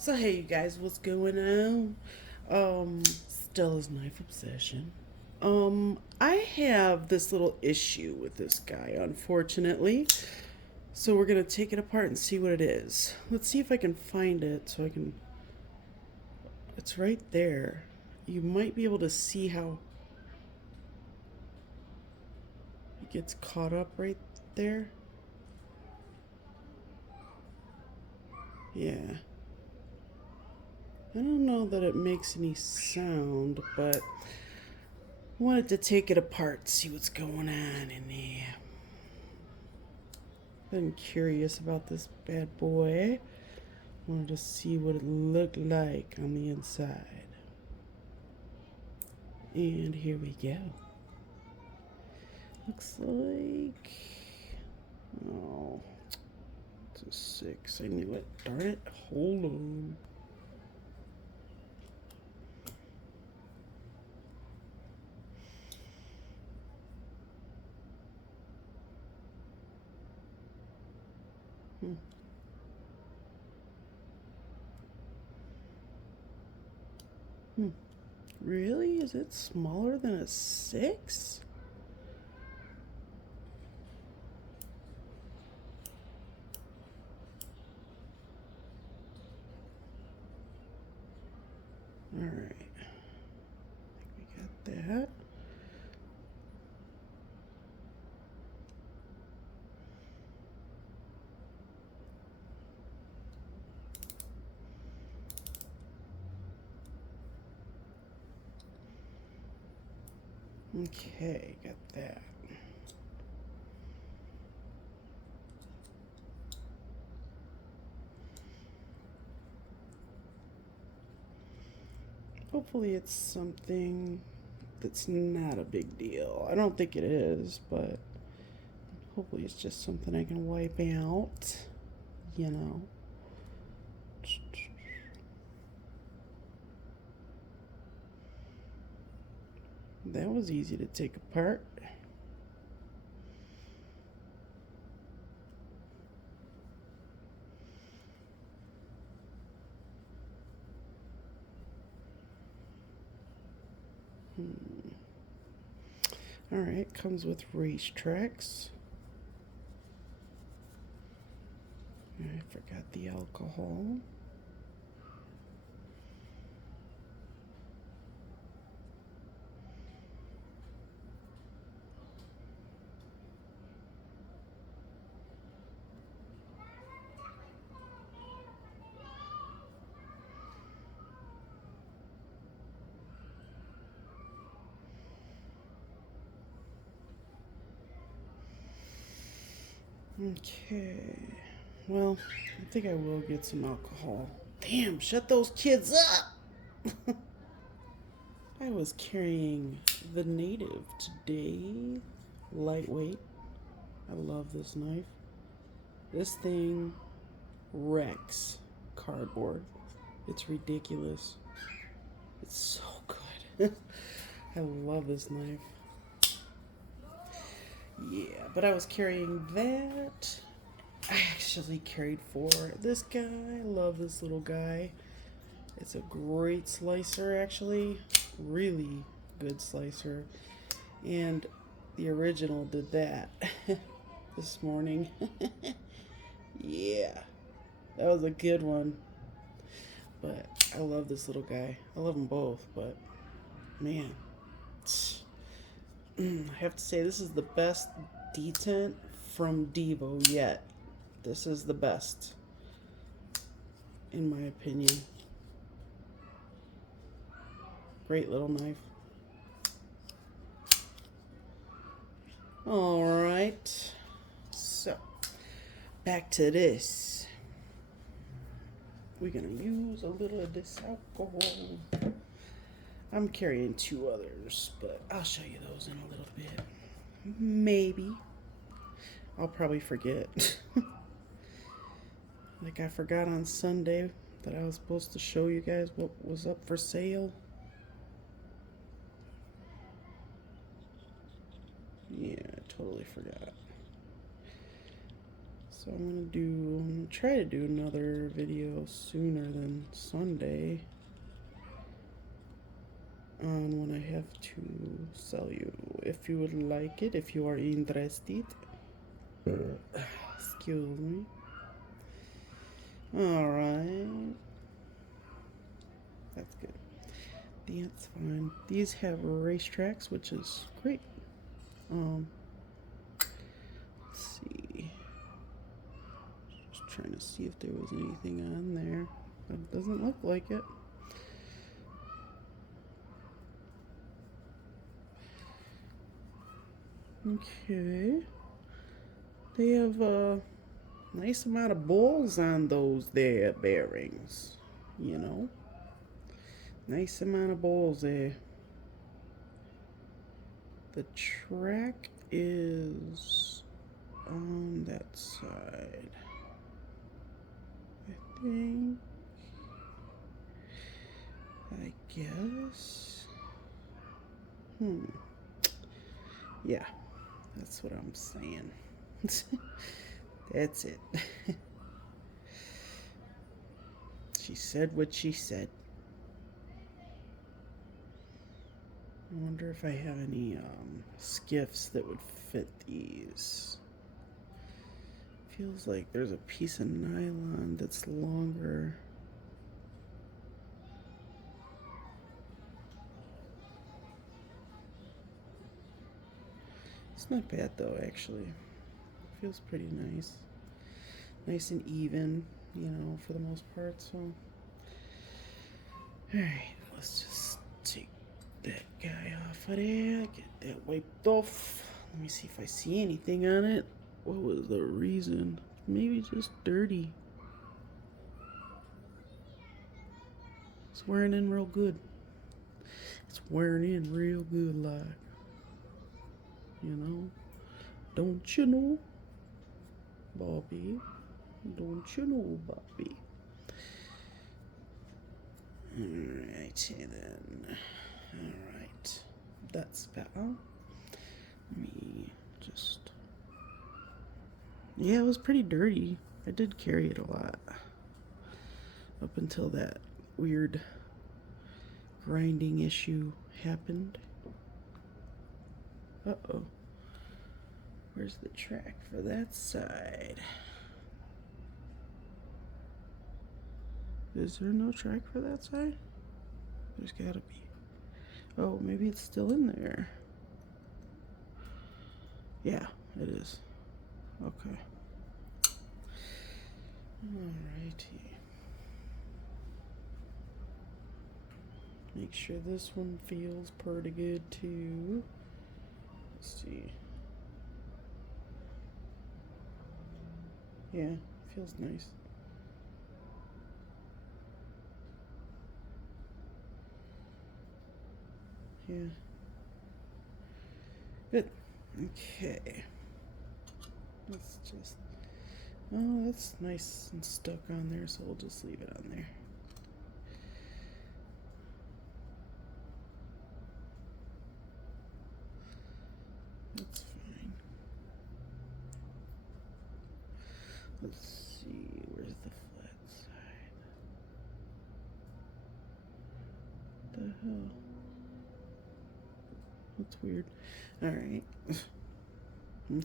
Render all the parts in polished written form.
So hey you guys, what's going on? Stella's knife obsession. I have this little issue with this guy, unfortunately. So we're gonna take it apart and see what it is. Let's see if I can find it so I can. It's right there. You might be able to see how it gets caught up right there. Yeah. I don't know that it makes any sound, but I wanted to take it apart, see what's going on in there. Been curious about this bad boy. Wanted to see what it looked like on the inside. And here we go. Looks like, oh, it's a 6. I knew it. Darn it. Hold on. Hmm. Hmm. Really? Is it smaller than a 6? Alright. I think we got that. Okay, got that. Hopefully it's something that's not a big deal. I don't think it is, but hopefully it's just something I can wipe out, you know. That was easy to take apart. All right, comes with racetracks. I forgot the alcohol. Okay. Well, I think I will get some alcohol. Damn, shut those kids up! I was carrying the native today. Lightweight. I love this knife. This thing wrecks cardboard. It's ridiculous. It's so good. I love this knife. Yeah, but I was carrying that. I actually carried 4. This guy, I love this little guy. It's a great slicer, actually. Really good slicer. And the original did that this morning. Yeah, that was a good one. But I love this little guy. I love them both, but man, I have to say this is the best detent from Devo yet. This is the best, in my opinion. Great little knife. All right, so back to this. We're gonna use a little of this alcohol. I'm carrying 2 others, but I'll show you those in a little bit. Maybe. I'll probably forget. Like I forgot on Sunday that I was supposed to show you guys what was up for sale. Yeah, I totally forgot. So So I'm gonna try to do another video sooner than Sunday on when I have to sell you. If you would like it, if you are interested. Excuse me. Alright. That's good. That's fine. These have racetracks, which is great. Let's see. Just trying to see if there was anything on there. That doesn't look like it. Okay. They have a nice amount of balls on those there bearings. You know? Nice amount of balls there. The track is on that side. I think. I guess. Yeah, that's what I'm saying. That's it. She said what she said. I wonder if I have any skiffs that would fit these. Feels like there's a piece of nylon that's longer. It's not bad though, actually. Feels pretty nice. Nice and even, you know, for the most part, so. Alright, let's just take that guy off of there, get that wiped off. Let me see if I see anything on it. What was the reason? Maybe just dirty. It's wearing in real good. It's wearing in real good, like. You know? Don't you know, Bobby? Don't you know, Bobby? Alright, then. Alright. That's better. Let me just. Yeah, it was pretty dirty. I did carry it a lot. Up until that weird grinding issue happened. Uh-oh. Where's the track for that side? Is there no track for that side? There's gotta be. Oh, maybe it's still in there. Yeah, it is. Okay. Alrighty. Make sure this one feels pretty good too. Let's see. Yeah, feels nice. Yeah. Good. Okay. Let's just. Oh, that's nice and stuck on there, so we'll just leave it on there. That's fine. Let's see, where's the flat side? What the hell? That's weird. Alright. Okay.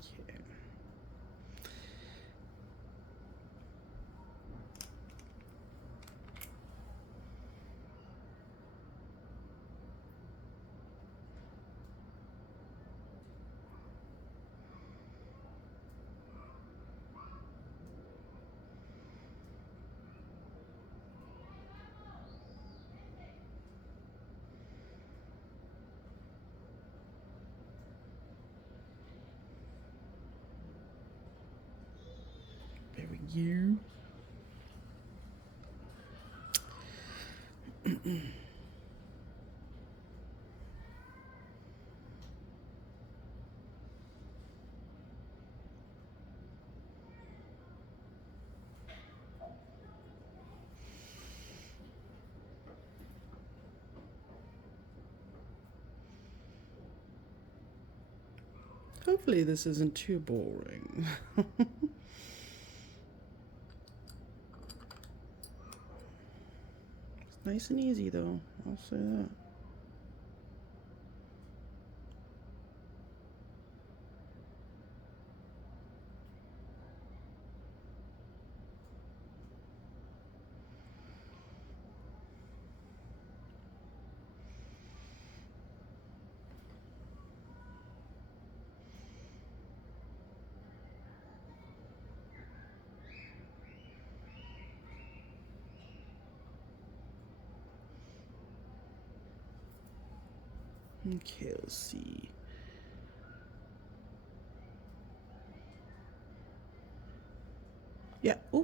There we go. Hopefully this isn't too boring. Nice and easy though, I'll say that. Okay, let's see. Yeah, oh,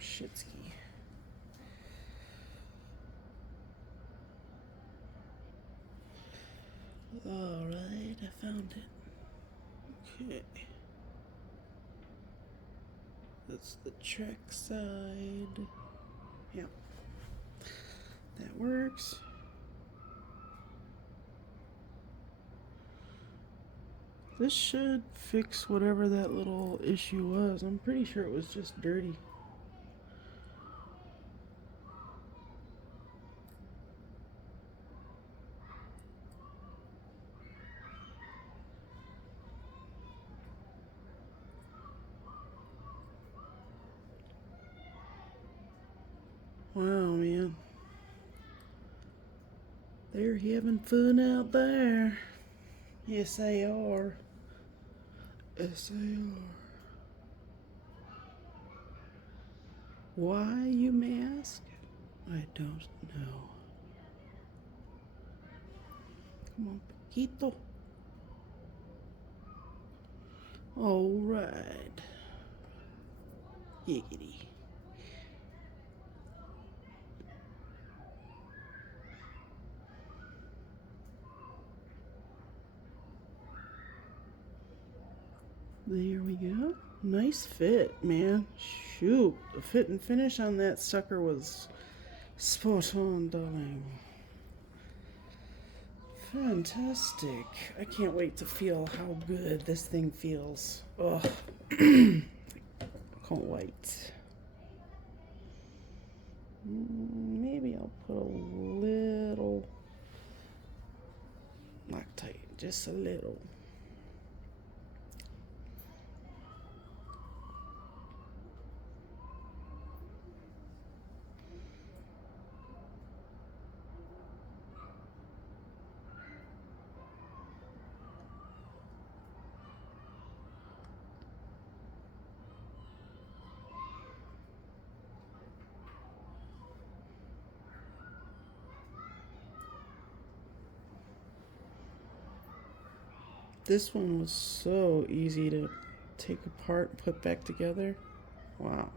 shitski. Alright, I found it. Okay. That's the track side. Yep. That works. This should fix whatever that little issue was. I'm pretty sure it was just dirty. Wow, man. They're having fun out there. Yes, they are. Yes, they are. Why, you may ask? I don't know. Come on, Paquito. All right. Giggity. There we go. Nice fit, man. Shoot, the fit and finish on that sucker was spot on, darling. Fantastic. I can't wait to feel how good this thing feels. Ugh. Can't wait. Maybe I'll put a little Loctite, just a little. This one was so easy to take apart and put back together. Wow.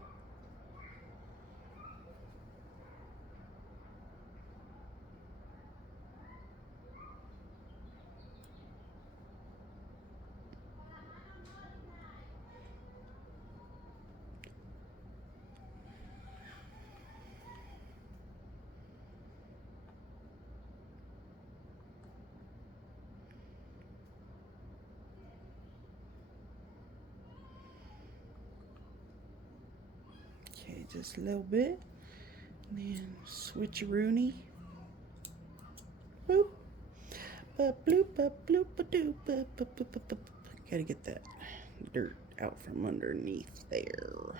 Okay, just a little bit. And then switcheroony. Boop. Bloop, bloop, doop, boop. Gotta get that dirt out from underneath there.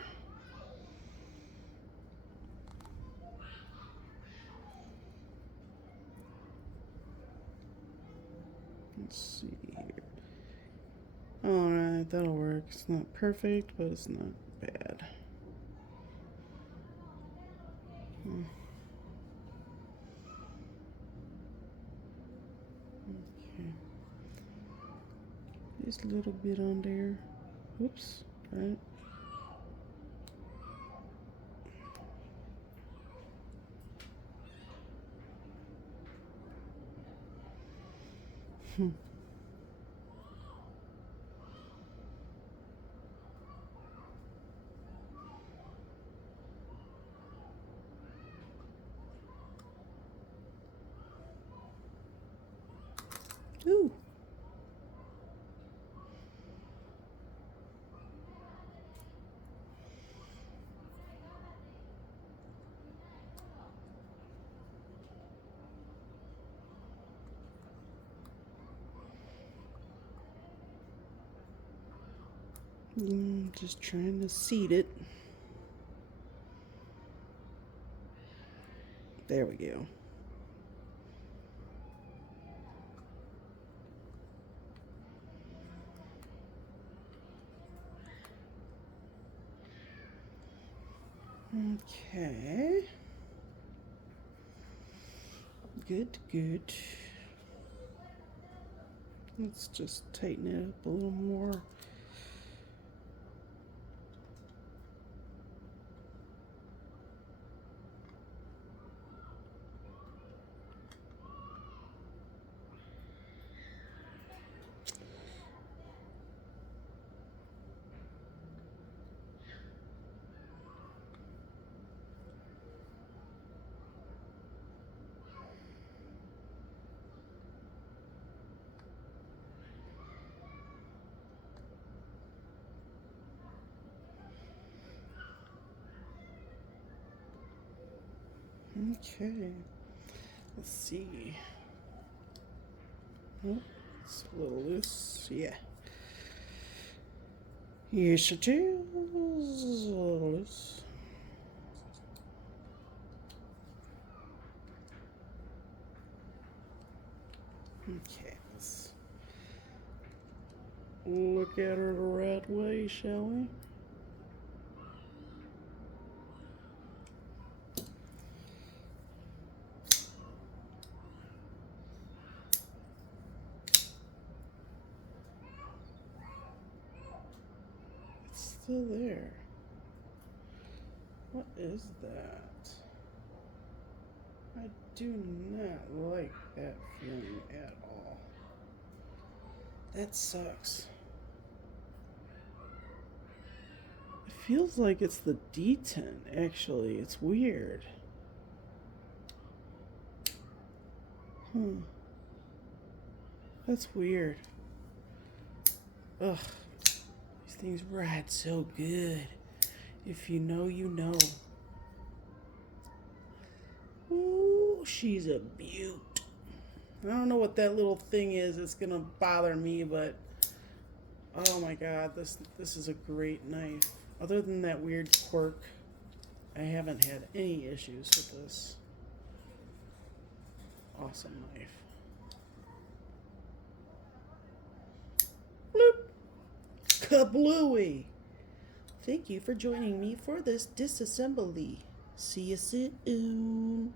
Let's see here. Alright, that'll work. It's not perfect, but it's not bad. Okay. Just a little bit on there. Oops, right. Ooh. Just trying to seat it. There we go. Okay. Good, good. Let's just tighten it up a little more. Okay, let's see. Oh, it's a little loose. Yeah. Yes, it is. A little loose. Okay, let's look at her the right way, shall we? It's still there. What is that? I do not like that feeling at all. That sucks. It feels like it's the detent, actually. It's weird. That's weird. Ugh. These things ride so good. If you know, you know. Ooh, she's a beaut. I don't know what that little thing is. It's gonna bother me, but oh my god, this is a great knife. Other than that weird quirk, I haven't had any issues with this. Awesome knife. Bloop. Kablooey. Thank you for joining me for this disassembly. See you soon.